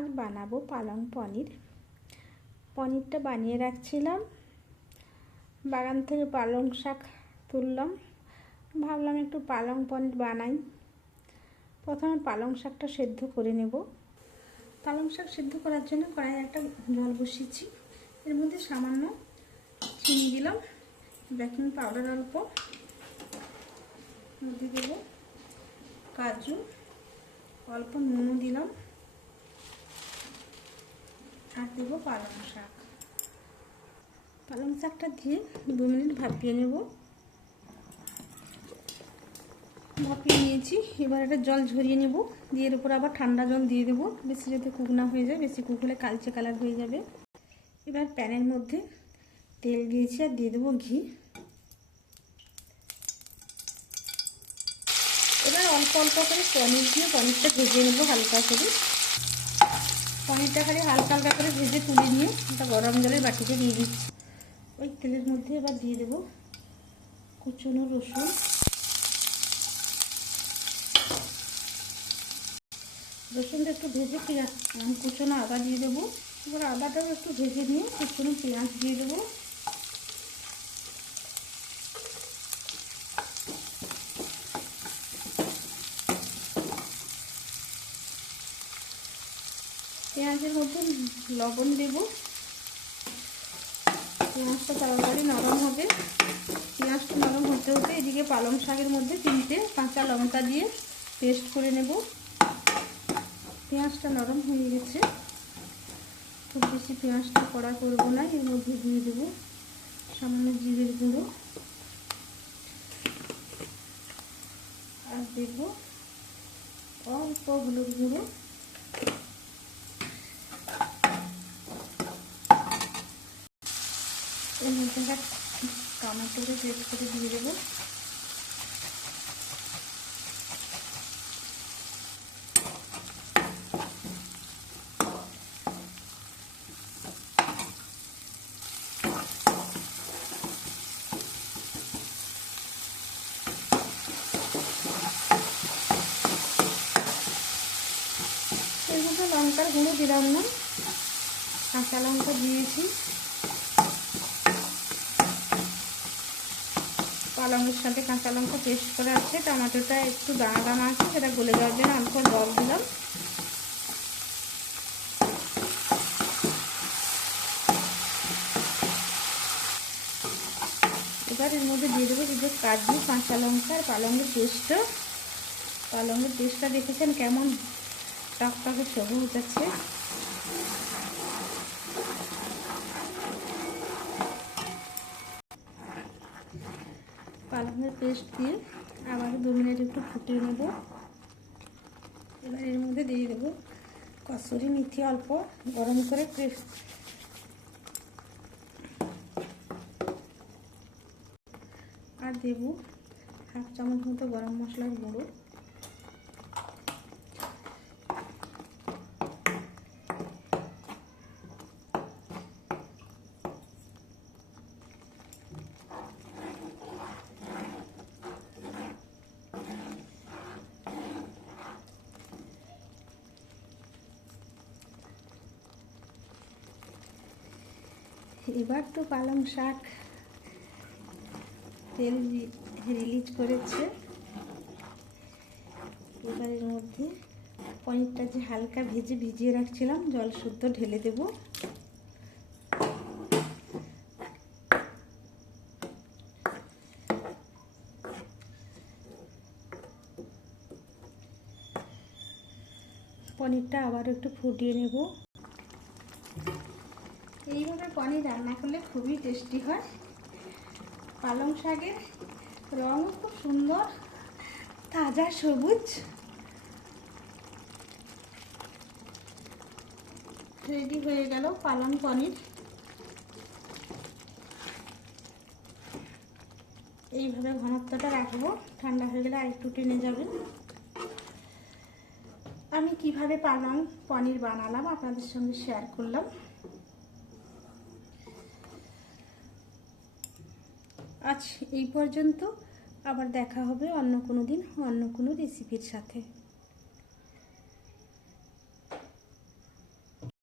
আজ বানাবো পালং পনির। পনিরটা বানিয়ে রাখছিলাম। বাগান থেকে পালং শাক তুললাম। ভাবলাম একটু পালং পনির বানাই। প্রথমে পালং শাকটা সেদ্ধ করে নেব। পালং শাক সেদ্ধ করার জন্য কড়াই একটা জল বসিয়েছি। এর মধ্যে সামান্য চিনি দিলাম। বেকিং পাউডার অল্প। মধ্যে দেবো কাজু। অল্প নুন দিলাম। আর দেবো পালং শাক। পালং শাকটা দিয়ে দু মিনিট ভাপিয়ে নেব। ভাপিয়ে নিয়েছি, এবার একটা জল ঝরিয়ে নেব। দিয়ে এর উপর আবার ঠান্ডা জল দিয়ে দেবো। বেশি যাতে কুক না হয়ে যায়, বেশি কুক হলে কালচে কালার হয়ে যাবে। এবার প্যানের মধ্যে তেল দিয়েছি আর দিয়ে দেবো ঘি। এবার অল্প অল্প করে পনির দিয়ে পনিরটা ভেজে নেব হালকা করে। পনিরটা খালি হালকা হালকা করে ভেজে তুলে নিয়ে ওটা গরম জলের বাটিতে দিয়ে দিচ্ছি। ওই তেলের মধ্যে এবার দিয়ে দেবো কুচনো রসুন। রসুনটা একটু ভেজে পেঁয়াজ কুচনো আদা দিয়ে দেবো। এবার আদাটাও একটু ভেজে নিয়ে কুচনো পেঁয়াজ দিয়ে দেবো। পেঁয়াজের মধ্যে লবণ দেব। পেঁয়াজটা তাড়াতাড়ি নরম হবে। পেঁয়াজটা নরম হতে হতে এদিকে পালং শাকের মধ্যে তিনটে কাঁচা লঙ্কা দিয়ে পেস্ট করে নেব। পেঁয়াজটা নরম হয়ে গেছে। খুব বেশি পেঁয়াজটা কড়া করব না, এর মধ্যে দিয়ে দেবো সামান্য জিরের গুঁড়ো। আর দেব অল্প হলুদ গুঁড়ো। একটা টমেটোরে গ্রেট করে দিয়ে দেবো। লঙ্কার গুঁড়ো দিলাম না। কাঁচা লঙ্কা দিয়েছি। পালংয়ের সাথে কাঁচা লঙ্কা পেস্ট করা আছে, টমেটোটা একটু দানা দানা আছে, সেটা গলে যাওয়ার জন্য অল্প জল দিলাম। এবার এর মধ্যে দিয়ে দেবো যে কাজু, কাঁচা লঙ্কা আর পালংয়ের পেস্টটা পালংয়ের পেস্টটা দেখেছেন কেমন টকটকে সবুজ আছে পালংয়ের পেস্ট দিয়ে আবার দু মিনিট একটু ফুটিয়ে নেব। এবার এর মধ্যে দিয়ে দেবো কসুরি মেথি অল্প গরম করে পেস্ট আর দেবো হাফ চামচ মতো গরম মশলার গুঁড়ো। এবার তো পালং শাক তেল রিলিজ করেছে। এবার এর মধ্যে পনিরটা যে হালকা ভেজে ভিজিয়ে রাখছিলাম, জল শুদ্ধ ঢেলে দেব। পনিরটা আবার একটু ফুটিয়ে নেব। এইভাবে পনির রান্না করলে খুবই টেস্টি হয়। পালং শাকের রঙ খুব সুন্দর, তাজা সবুজ। রেডি হয়ে গেল পালং পনির। এইভাবে ঘনত্বটা রাখব, ঠান্ডা হয়ে গেলে আরেকটু টেনে যাবে। আমি কীভাবে পালং পনির বানালাম আপনাদের সঙ্গে শেয়ার করলাম। আজ এই পর্যন্ত। আবার দেখা হবে অন্য কোনো দিন অন্য কোনো রেসিপির সাথে।